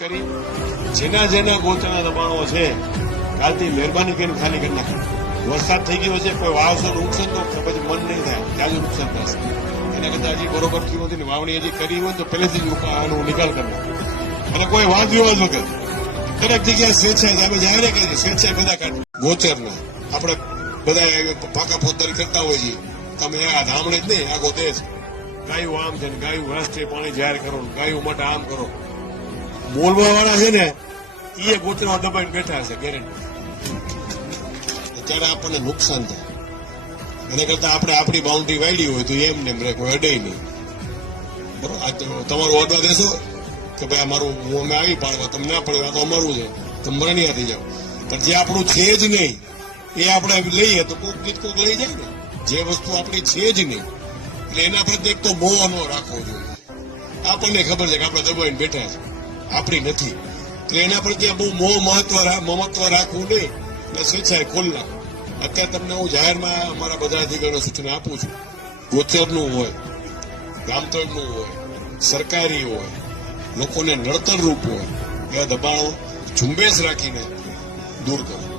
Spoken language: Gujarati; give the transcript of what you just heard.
કરી જેના જેના ગોચરના દબાણો છે, કાલથી મહેરબાની કરીને ખાલી કરી નાખે વરસાદ થઈ ગયો છે, કોઈ વાવશો, નુકસાન તો પછી મન નહીં થાય, ત્યાં નુકસાન થશે. એના કરતા હજી બરોબર થયું નથી ને વાવણી હજી કરી હોય તો પહેલેથી જ આનો નિકાલ કરી નાખે અને કોઈ વાદ વિવાદ વગર. દરેક જગ્યાએ સ્વેચ્છાએ આપણે જાહેર કરીએ સ્વેચ્છાએ બધા કાઢ ગોચરના, આપણે બધા પાકા ફોજદારી કરતા હોઈએ છીએ. તમે આ ધામણે જ નહીં આખો દેશ ગાયું આમ છે ગાયું રાષ્ટ્રીય પાણી જાહેર કરો ગાયું માટે આમ કરો. બોલવા વાળા છે ને એ ગોતરા દબાઈને બેઠા છે ગેરંટી અત્યારે આપણને નુકસાન થાય. એના કરતા આપણે આપણી બાઉન્ડ્રી વાળી હોય તો એમ ને કોઈ અડે નહીં. બરોબર? તમારું ઓર્ડર દેશો કે ભાઈ અમારું, હું અમે આવી પાડવા, તમને ના પડે તો અમારું છે. તમે મરણિયા થઈ જાઓ. પણ જે આપણું છે જ નહીં, એ આપણે લઈએ તો કોક ગીત કોક લઈ જાય ને. જે વસ્તુ આપણી છે જ નહીં. એટલે એના પ્રત્યે એક તો મોહ ન રાખવો જોઈએ. આપણને ખબર છે કે આપણે દબાઈને બેઠા છે. આપણી નથી. એટલે એના ત્યાં બહુ મોહ મહત્વ મમત્વ રાખવું નહીં. એટલે સ્વેચ્છાએ ખોલના અત્યારે તમને હું જાહેરમાં અમારા બધા અધિકારીઓ સૂચના આપું છું. ગોચરનું હોય, ગામતળનું હોય, સરકારી હોય, લોકોને નડતર રૂપ હોય, એવા દબાણો ઝુંબેશ રાખીને દૂર કરો.